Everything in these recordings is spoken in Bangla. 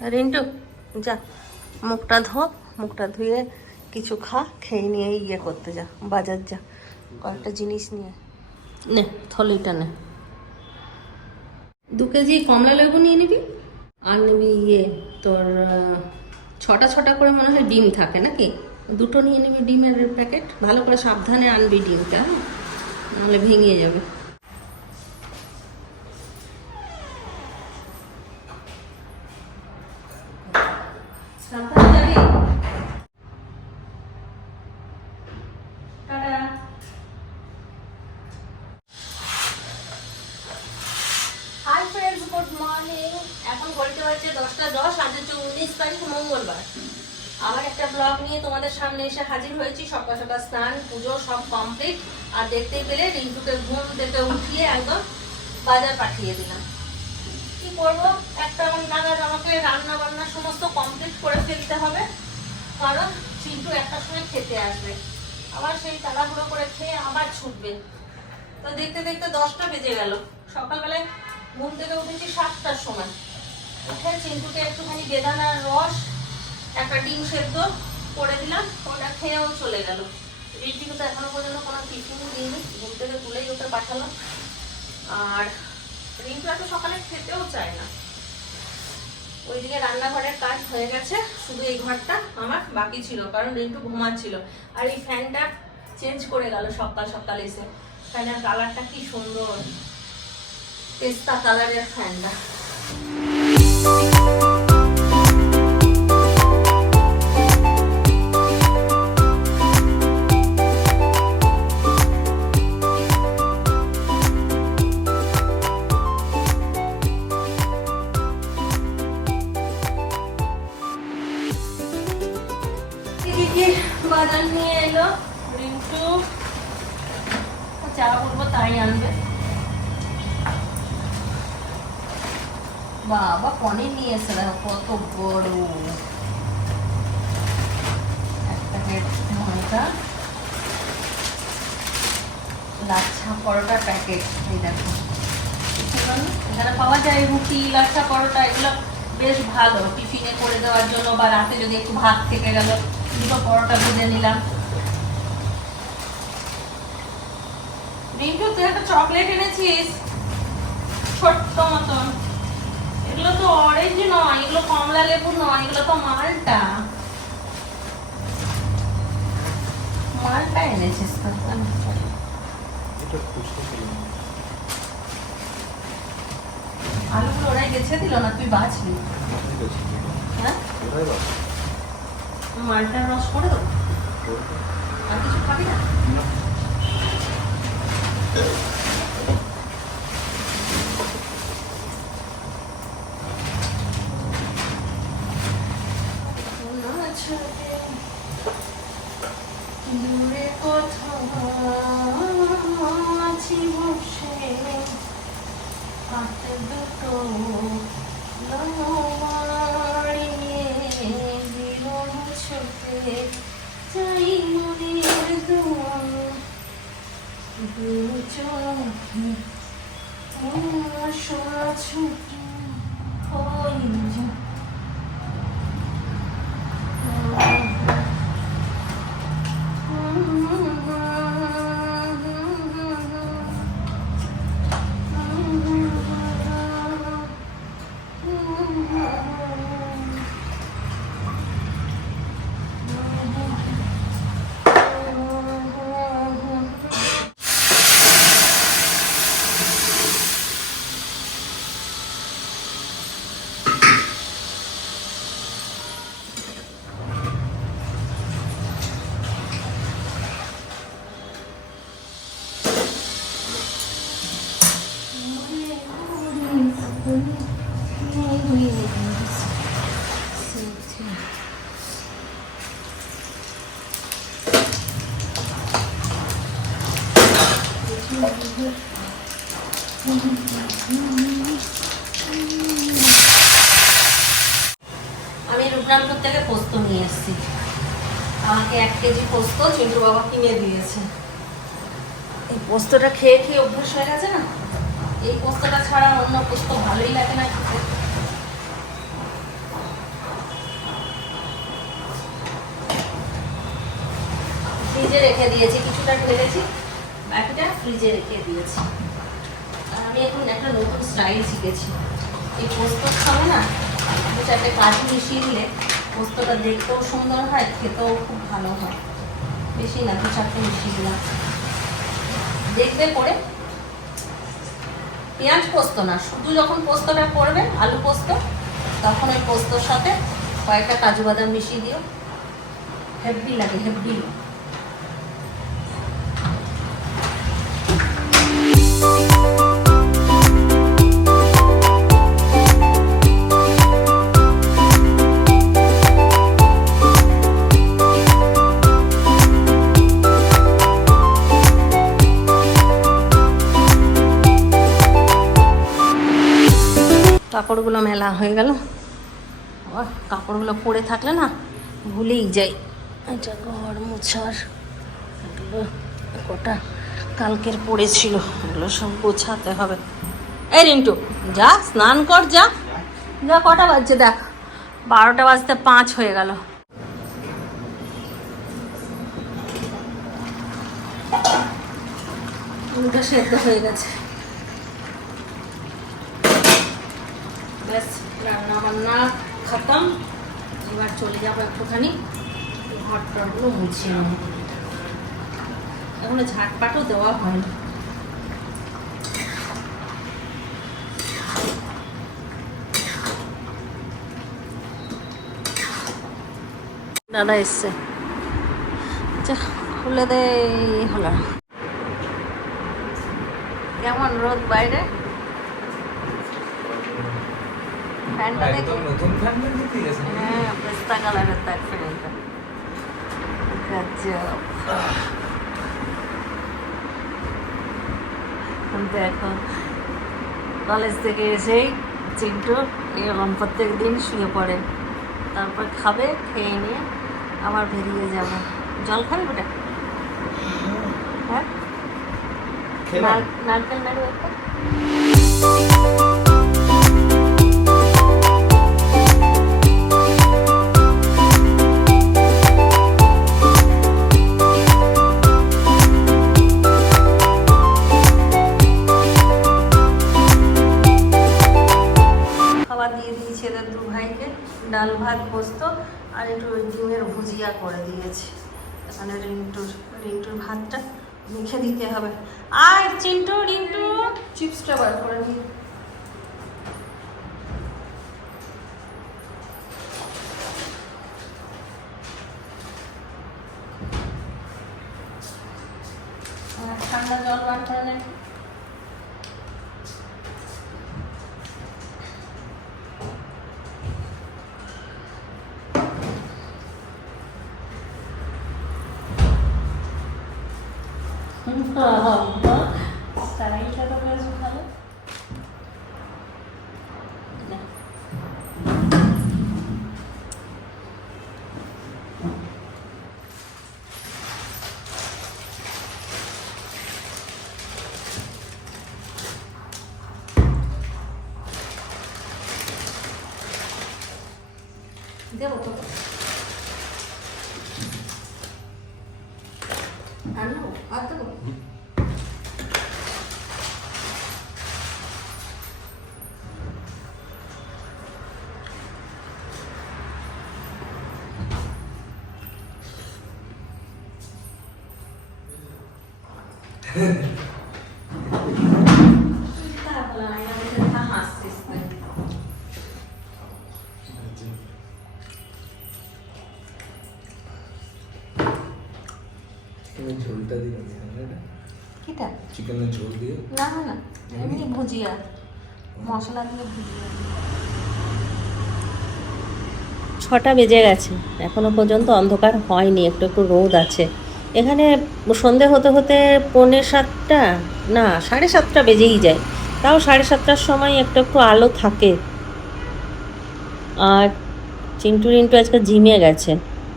রিন্টু, যা, মুখটা ধো, মুখটা ধুয়ে কিছু খা, খেয়ে নিয়ে ইয়ে করতে যা, বাজার যা, কয়েকটা জিনিস নিয়ে। নে, থলিটা নে। দু কেজি কমলা লেবু নিয়ে নিবি, আর নিবি ইয়ে তোর ছটা ছটা করে মনে হয় ডিম থাকে নাকি? দুটো নিয়ে নিবি ডিমের প্যাকেট ভালো করে সাবধানে আনবি ডিমটা হ্যাঁ? নাহলে ভেঙে যাবে। এখন ঘড়িতে হচ্ছে দশটা দশ, আজ হচ্ছে উনিশ তারিখ, মঙ্গলবার। আবার একটা ব্লগ নিয়ে তোমাদের সামনে এসে হাজির হয়েছি। সকাল সকাল স্নান, পুজো সব কমপ্লিট আর দেখতেই পেলে রিন্টুকে ঘুম থেকে উঠিয়ে একদম বাজার পাঠিয়ে দিলাম। কি করব? একটা নাগাদ আমাকে রান্না বান্না সমস্ত কমপ্লিট করে ফেলতে হবে। কারণ চিন্টু একটা সময় খেতে আসবে। আবার সেই তাড়াহুড়ো করে খেয়ে আবার ছুটবে। তো দেখতে দেখতে দশটা বেজে গেল। সকালবেলায় ঘুম থেকে উঠেছি সাতটার সময়। উঠে চিন্টুকে একটুখানি বেদানার রস, একটা ডিম সেদ্ধ করে দিলাম, ওটা খেয়েও চলে গেল। রিন্টিকে তো এখনও পর্যন্ত কোনো টিফিন দিইনি, ঘুম থেকে তুলেই ওকে পাঠালাম। আর রিন্টু এত সকালে খেতেও চায় না। ওইদিকে রান্নাঘরের কাজ হয়ে গেছে, শুধু এই ঘরটা আমার বাকি ছিল, কারণ রিন্টু ঘুমাচ্ছিল। আর এই ফ্যানটা চেঞ্জ করে গেল সকাল সকাল এসে। ফ্যানের কালারটা কি সুন্দর। পেস্তা কালারের ফ্যানটা এদিকে বাজার নিয়ে এলো রিন্টু যা বলব তাই আনবে বাবা পনির নিয়ে এসে দেখো কত বড়। এক প্যাকেট ময়দা লাচ্ছা পরোটা প্যাকেট এই দেখো। এখানে পাওয়া যায় রুটি, লাচ্ছা পরোটা, এগুলো বেশ ভালো। টিফিনে করে দেওয়ার জন্য বা রাতে যদি একটু ভাত থেকে গেল, দুটো পরোটা ভেজে নিলাম। রিন্টু তুই একটা চকলেট এনেছিস ছোট্ট মতন এগুলো তো অরেঞ্জ নয় এগুলো কমলা লেবু নয় এগুলো তো মালটা মালটা এনেছিস আলুগুলো ওরাই গেছে দিল না তুই বাঁচলি হ্যাঁ মালটার রস করে দেবো আর কিছু খাবি না দূরে কোথাও সুলতানপুর থেকে পোস্ত নিয়ে এসেছি। আমাকে এক কেজি পোস্ত চিন্টু বাবা কিনে দিয়েছে। এই পোস্তটা খেয়ে খেয়ে অভ্যাস হয়ে গেছে না? এই পোস্তটা ছাড়া অন্য পোস্ত ভালোই লাগে না খেতে। ফ্রিজে রেখে দিয়েছি, কিছুটা ঢেলেছি, বাকিটা ফ্রিজে রেখে দিয়েছি। আমি এখন একটা নতুন স্টাইল শিখেছি। এই পোস্ত খাবে না দু চারটে কাজু মিশিয়ে দিলে পোস্তটা দেখতেও সুন্দর হয়, খেতেও খুব ভালো হয়। বেশি না, দু চারটে মিশিয়ে দিলাম। দেখবে করে পেঁয়াজ পোস্ত না, শুধু যখন পোস্তটা করবে, আলু পোস্ত, তখন ওই পোস্তর সাথে কয়েকটা কাজু বাদাম মিশিয়ে দিও। হেভি লাগে, হেভি। কাপড়গুলো মেলা হয়ে গেল। আবার কাপড়গুলো পরে থাকলে না ভুলেই যাই। এটা ঘর মোছার এগুলো কটা কালকের পড়েছিল, এগুলো সব গোছাতে হবে। এই রিন্টু, যা, স্নান কর, যা। যা, কটা বাজছে দেখ। বারোটা বাজতে পাঁচ হয়ে গেল। সেদ্ধ হয়ে গেছে। রান্না বান্না খতম। এবার চলে যাব একটুখানি। ঘর টরগুলো মুছিয়ে নেব। এখনও ঝাটপাটও দেওয়া হয়নি। দাদা এসছে। খুলে দে হলো। কেমন রোদ বাইরে? ফ্যানটা দেখি। নতুন ফ্যান কিনতে দিয়েছে হ্যাঁ পেস্তা কালারের তার ফ্যানটা গজব দেখো কলেজ থেকে এসেই চিন্টু এরকম প্রত্যেক দিন শুয়ে পড়ে। তারপর খাবে খেয়ে নিয়ে আবার বেরিয়ে যাবে। জল খাবে ওটা? হ্যাঁ? নার- নারকেল নাড়ু একটা? ভাত পোস্ত আর একটু ডিমের ভুজিয়া করে দিয়েছি। এখানে রিন্টুর রিন্টুর ভাতটা মুখে দিতে হবে। আর চিন্টু, রিন্টু, চিপসটা বার করে দিই ঠান্ডা জল বার করে নাকি স্টাইলটা তো বেশ ভালো দেবো তো আনব আর দেবো তুমি ভুজিয়া। মশলা দিয়ে ভুজিয়া। ছটা বেজে গেছে। এখনও পর্যন্ত অন্ধকার হয়নি, একটু একটু রোদ আছে। এখানে সন্ধে হতে হতে পৌনে সাতটা, না, সাড়ে সাতটা বেজেই যায়। তাও সাড়ে সাতটার সময় একটু একটু আলো থাকে। আর চিন্টু রিন্টু আজকে জিমে গেছে।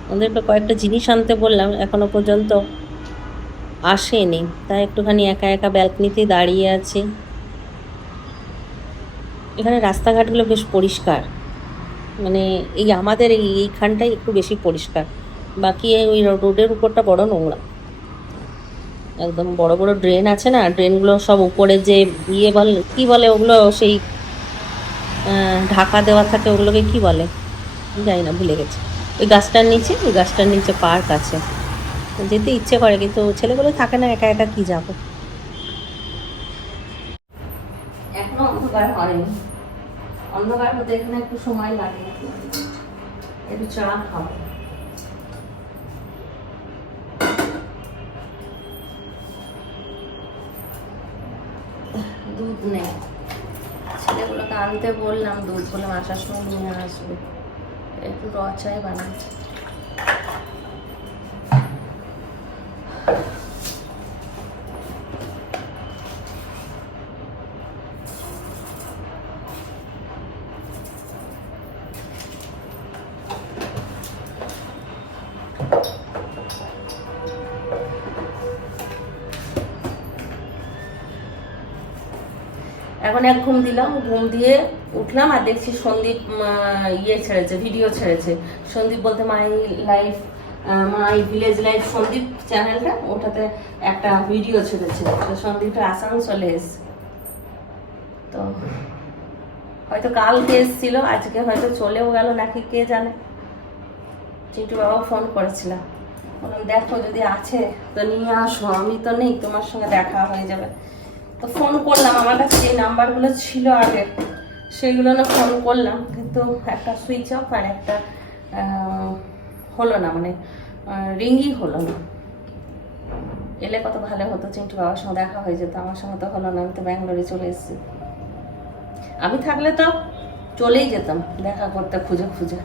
ওদেরকে কয়েকটা জিনিস আনতে বললাম, এখনও পর্যন্ত আসেনি। তাই একটুখানি একা একা ব্যালকনিতে দাঁড়িয়ে আছি। এখানে রাস্তাঘাটগুলো বেশ পরিষ্কার। মানে এই আমাদের এই এইখানটাই একটু বেশি পরিষ্কার। বাকি ওই রোডের উপরটা বড় নোংরা। একদম বড় বড় ড্রেন আছে না, ড্রেনগুলো সব উপরে যে ইয়ে বলে, কি বলে ওগুলো সেই ঢাকা দেওয়া থাকে ওগুলোকে কি বলে? জানি না, ভুলে গেছি। ওই গাছটার নিচে, ওই গাছটার নিচে পার্ক আছে। যেতে ইচ্ছে করে, কিন্তু ছেলেগুলো থাকে না, একা একা কি যাব এখনও হয়নি অন্ধকার হতে এখানে একটু সময় লাগে। একটু চা খাব দুধ নেই। ছেলেগুলোকে আনতে বললাম, দুধ বললাম আসার সময় নিয়ে আসবে। একটু র চাই বানাই। এখন এক ঘুম দিলাম, ঘুম দিয়ে উঠলাম আর দেখছি সন্দীপ ইয়ে ছেড়েছে ভিডিও ছেড়েছে। সন্দীপ বলতে my life my village life Sandeep চ্যানেলটা ওটাতে একটা ভিডিও ছেড়েছে। তো সন্দীপটা আসানসোলে এসছে তো হয়তো কালকে এসেছিল, আজকে হয়তো চলেও গেল নাকি কে জানে। চিন্টু বাবা ফোন করেছিলাম দেখো, যদি আছে, তো নিয়ে আসো। আমি তো নেই, তোমার সঙ্গে দেখা হয়ে যাবে। তো ফোন করলাম, আমার কাছে যে নাম্বারগুলো ছিল আগে সেগুলো না ফোন করলাম, কিন্তু একটা সুইচ অফ আর একটা হলো না মানে রিঙ্গই হলো না। এলে কত ভালো হতো, চিন্টু বাবার সঙ্গে দেখা হয়ে যেত, আমার সঙ্গে তো হলো না, আমি তো ব্যাঙ্গালোরে চলে এসেছি। আমি থাকলে তো চলেই যেতাম, দেখা করতে, খুঁজে খুঁজে।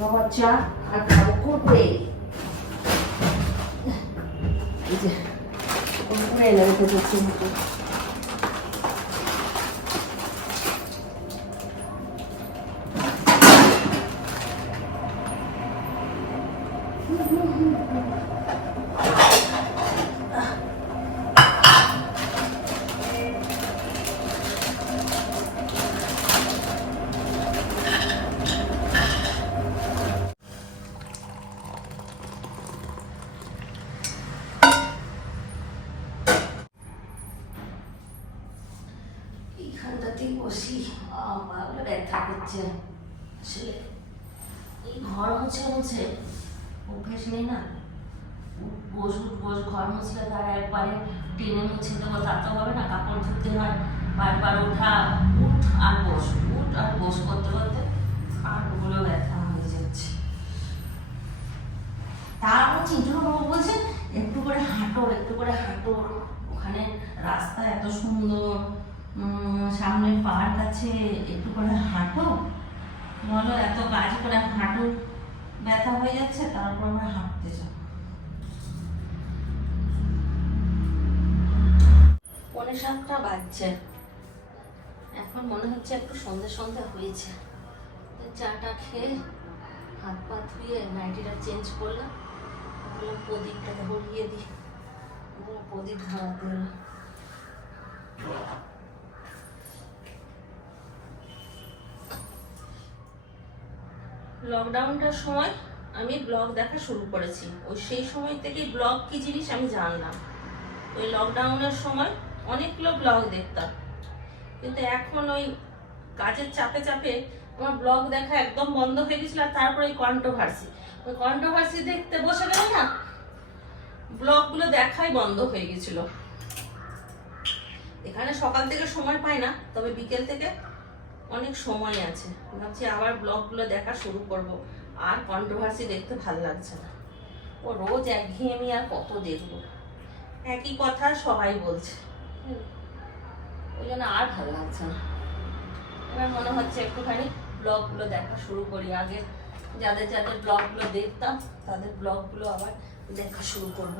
বাবা চা আর খাব করবে? এই যে করে এনে রেখে মুখে। বসি পাগুলো ব্যথা করছে। আসলে এই ঘর মুছে মুছে অভ্যেস নেই না? বস বস, ঘর মুছলে তার একবারে টেনে মুছে দেবো তা তো হবে না, কাপড় ধুতে হয়। বারবার ওঠা, উঠ আর বস, উঠ আর বস করতে করতে হাড়গুলো ব্যথা হয়ে যাচ্ছে। তারপর চিন্টু বাবু বলছে, একটু করে হাঁটো, একটু করে হাঁটো। ওখানে রাস্তা এত সুন্দর সামনে পার্ক আছে, একটু করে হাঁটো বলো, এত কাজ করে হাঁটু ব্যথা হয়ে যাচ্ছে, তারপর আমরা হাঁটতে যাব। পৌনে সাতটা বাজছে। এখন মনে হচ্ছে একটু সন্ধে সন্ধে হয়েছে। চাটা খেয়ে হাত পা ধুয়ে নাইটিটা চেঞ্জ করলাম। বললাম প্রদীপটা ধরিয়ে দিই। প্রদীপ ধরাতে লকডাউনটার সময় আমি ব্লগ দেখা শুরু করেছি। ওই সেই সময় থেকে ব্লগ কি জিনিস আমি জানলাম। ওই লকডাউনের সময় অনেকগুলো ব্লগ দেখতাম। কিন্তু এখন ওই কাজের চাপে চাপে আমার ব্লগ দেখা একদম বন্ধ হয়ে গেছিল আর তারপরে ওই কন্ট্রোভার্সি ওই কন্ট্রোভার্সি দেখতে বসে গেলে না ব্লগগুলো দেখাই বন্ধ হয়ে গেছিল। এখানে সকাল থেকে সময় পাই না, তবে বিকেল থেকে অনেক সময় আছে। ভাবছি আবার ব্লগগুলো দেখা শুরু করব। আর কন্ট্রোভার্সি দেখতে ভালো লাগছে না। ও রোজ একঘেয়েমি আর কত দেখব? একই কথা সবাই বলছে। ওই জন্য আর ভালো লাগছে না। এবার মনে হচ্ছে একটুখানি ব্লগগুলো দেখা শুরু করি। আগে যাদের যাদের ব্লগগুলো দেখতাম, তাদের ব্লগগুলো আবার দেখা শুরু করব।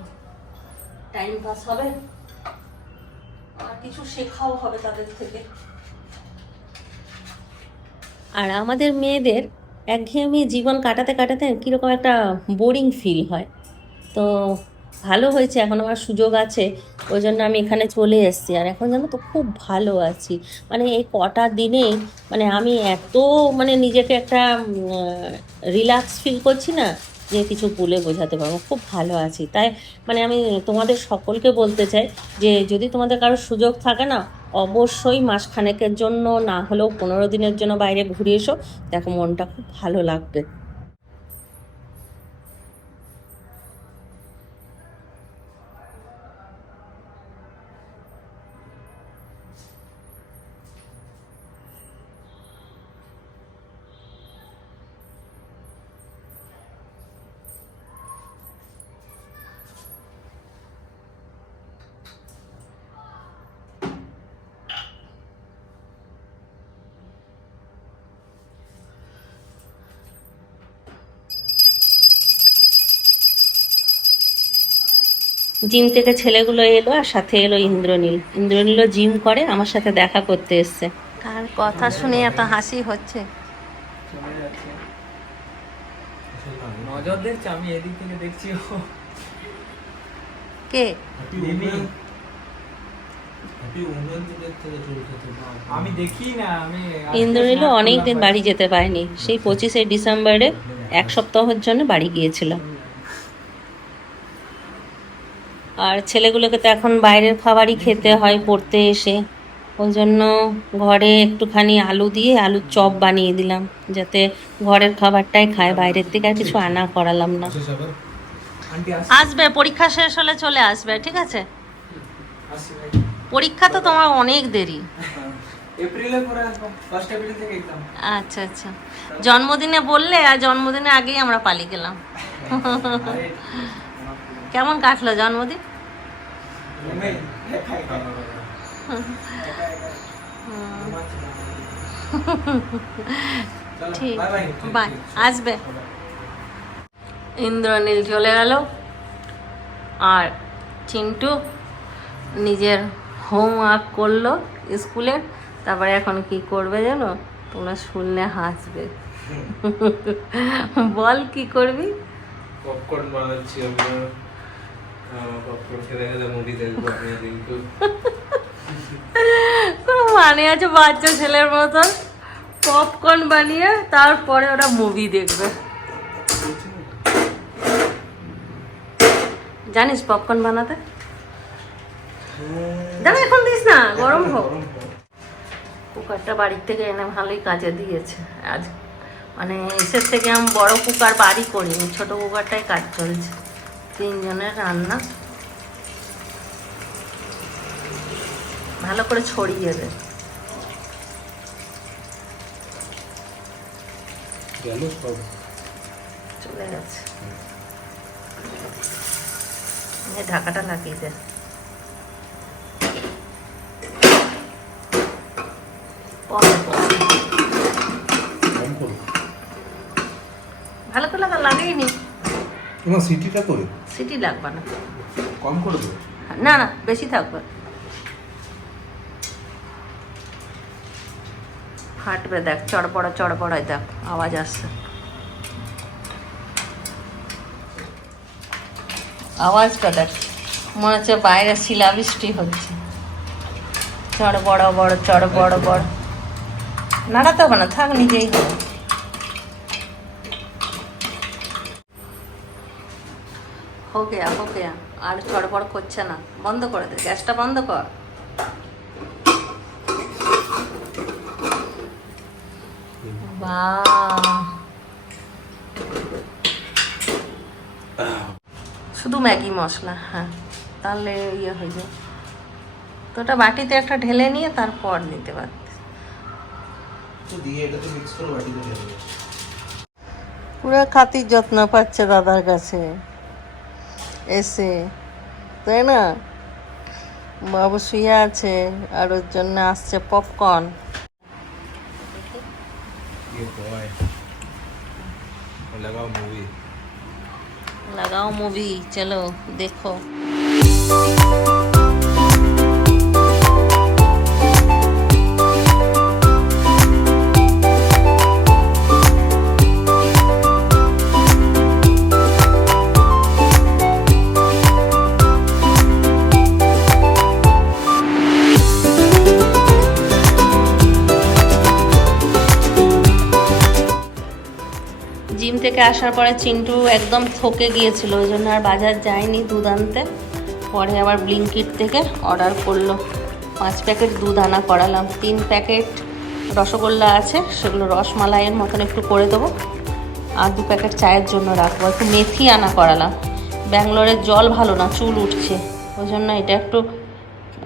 টাইম পাস হবে। আর কিছু শেখাও হবে তাদের থেকে। আর আমাদের মেয়েদের একঘেয়েমি জীবন কাটাতে কাটাতে কীরকম একটা বোরিং ফিল হয়। তো ভালো হয়েছে, এখন আমার সুযোগ আছে ওই জন্য আমি এখানে চলে এসেছি। আর এখন জানো তো খুব ভালো আছি। মানে এই কটা দিনেই মানে আমি এত মানে নিজেকে একটা রিল্যাক্স ফিল করছি না যে কিছু বলে বোঝাতে পারব, খুব ভালো আছি। তাই মানে আমি তোমাদের সকলকে বলতে চাই যে যদি তোমাদের কারোর সুযোগ থাকে না অবশ্যই মাসখানেকের জন্য, না হলেও পনেরো দিনের জন্য বাইরে ঘুরে এসো। দেখো, মনটা খুব ভালো লাগবে। জিম থেকে ছেলেগুলো এলো আর সাথে এলো ইন্দ্রনীল। ইন্দ্রনীলও জিম করে আমার সাথে দেখা করতে এসছে। কার কথা শুনে এত হাসি হচ্ছে। চলে যাচ্ছে নজর দেখছে আমি এদিক থেকে দেখছি কে? মিমি। আমি আমি দেখি না আমি ইন্দ্রনীলও অনেক দিন বাড়ি যেতে পারেনি। সেই পঁচিশে ডিসেম্বরে এক সপ্তাহের জন্য বাড়ি গিয়েছিল। আর ছেলেগুলোকে তো এখন বাইরের খাবারই খেতে হয় পড়তে এসে। ওই জন্য ঘরে একটুখানি আলু দিয়ে আলুর চপ বানিয়ে দিলাম যাতে ঘরের খাবারটাই খায়। বাইরের থেকে আর কিছু আনা করালাম না। আসবে পরীক্ষা শেষ হলে চলে আসবে ঠিক আছে? পরীক্ষা তো তোমার অনেক দেরি। আচ্ছা আচ্ছা। জন্মদিনে বললে আর জন্মদিনে আগেই আমরা পালিয়ে গেলাম। কেমন কাটলো জন্মদিন ঘুমেই একা একা একা একা ঘুমাচ্ছি না। চলো, ঠিক। বাই আসবে। ইন্দ্রনীল চলে গেল আর চিন্টু নিজের হোমওয়ার্ক করল স্কুলের তারপরে এখন কি করবে জানো? তোমরা শুনলে হাসবে। বল কি করবি? পপকর্ন বানাচ্ছি আমরা। মানে আছে বাচ্চা ছেলের মতন পপকর্ন বানিয়ে তারপরে ওরা মুভি দেখবে। জানিস পপকর্ন বানাতে? দাঁড়া এখন দিস না, গরম হোক। কুকারটা বাড়ির থেকে এনে ভালোই কাজে দিয়েছে। আজ মানে এসের থেকে আমি বড় কুকার বাড়ি করিনি, ছোট কুকারটাই কাজ চলছে। তিনজনের রান্না। ভালো করে ছড়িয়ে দে। চলে গেছে। এই ঢাকাটা লাগিয়ে দে। ভালো করে লাগা লাগিয়ে তোমার সিটিটা করে সিটি লাগবে না। কম করে দেবো না না বেশি থাকবে। ফাটবে দেখ চড়পড়া চড়পড়ায় দেখ আওয়াজ আসছে। আওয়াজটা দেখ মনে হচ্ছে বাইরে শিলাবৃষ্টি হচ্ছে। চড় বড় বড় চড় বড়। বড় নাড়াতে হবে না থাক নিজেই। হবে হো গেয়া হো গেয়া আর চড়বড় করছে না বন্ধ করে দে গ্যাসটা বন্ধ কর বাহ শুধু ম্যাগি মশলা হ্যাঁ তাহলে ইয়ে হয়ে যায় তো ওটা বাটিতে একটা ঢেলে নিয়ে তারপর নিতে পারতিস তো দিয়ে এটাতে মিক্স করে বাটিতে ঢেলে দেবো পুরো খাতির যত্ন পাচ্ছে দাদার কাছে এসে তাই না? বাবু শুয়ে আছে আর ওর জন্য আসছে পপকর্ন লাগাও মুভি চলো দেখো। থেকে আসার পরে চিন্টু একদম থকে গিয়েছিল, ওই জন্য আর বাজার যায়নি দুধ আনতে। পরে আবার ব্লিঙ্কিট থেকে অর্ডার করল। পাঁচ প্যাকেট দুধ আনা করালাম। তিন প্যাকেট রসগোল্লা আছে, সেগুলো রসমালাইয়ের মতন একটু করে দেবো। আর দু প্যাকেট চায়ের জন্য রাখব। একটু মেথি আনা করালাম। ব্যাঙ্গালোরের জল ভালো না, চুল উঠছে। ওই জন্য এটা একটু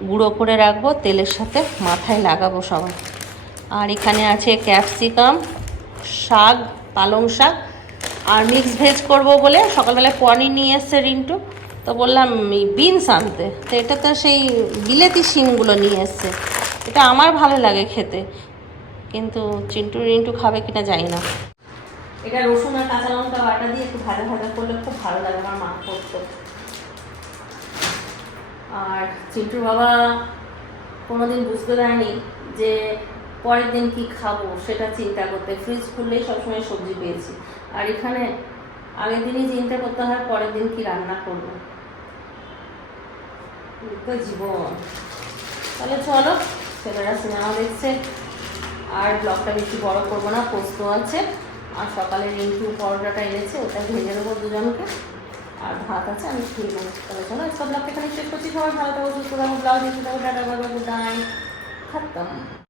গুঁড়ো করে রাখব, তেলের সাথে মাথায় লাগাবো সবাই। আর এখানে আছে ক্যাপসিকাম, শাক, পালং শাক। আর মিক্স ভেজ করব বলে সকালবেলায় পনির নিয়ে এসছে রিন্টু। তো বললাম বিনস আনতে। তো এটা তো সেই বিলেতি শিমগুলো নিয়ে এসছে। এটা আমার ভালো লাগে খেতে। কিন্তু চিন্টু, রিন্টু খাবে কিনা জানি না। এটা রসুন আর কাঁচা লঙ্কা বাটা দিয়ে একটু ভাজা ভাজা করলে খুব ভালো লাগে আমার মা করতো। আর চিন্টুর বাবা কোনোদিন বুঝতে দেয়নি যে পরের দিন কি খাব সেটা চিন্তা করতে। ফ্রিজ খুললেই সবসময় সবজি পেয়েছি। আর এখানে আগের দিনই চিন্তা করতে হয়, পরের দিন কি রান্না করব। জীবন। তাহলে চলো, ছেলেরা সিনেমা দেখছে। আর ব্লগটা বেশি বড় করব না, পোস্ত আছে। আর সকালে রিঙ্কু পরোটাটা এনেছে, ওটা ভেজে দেবো দুজনকে। আর ভাত আছে, আমি খেয়ে নেব। তাহলে চলো, আজকে ব্লগটা এখানে শেষ করছি। সবাই ভালো থাকো, সুস্থ থাকো ব্লাউজ দিতে থাকো, টাটা বাবা গুড থাকতাম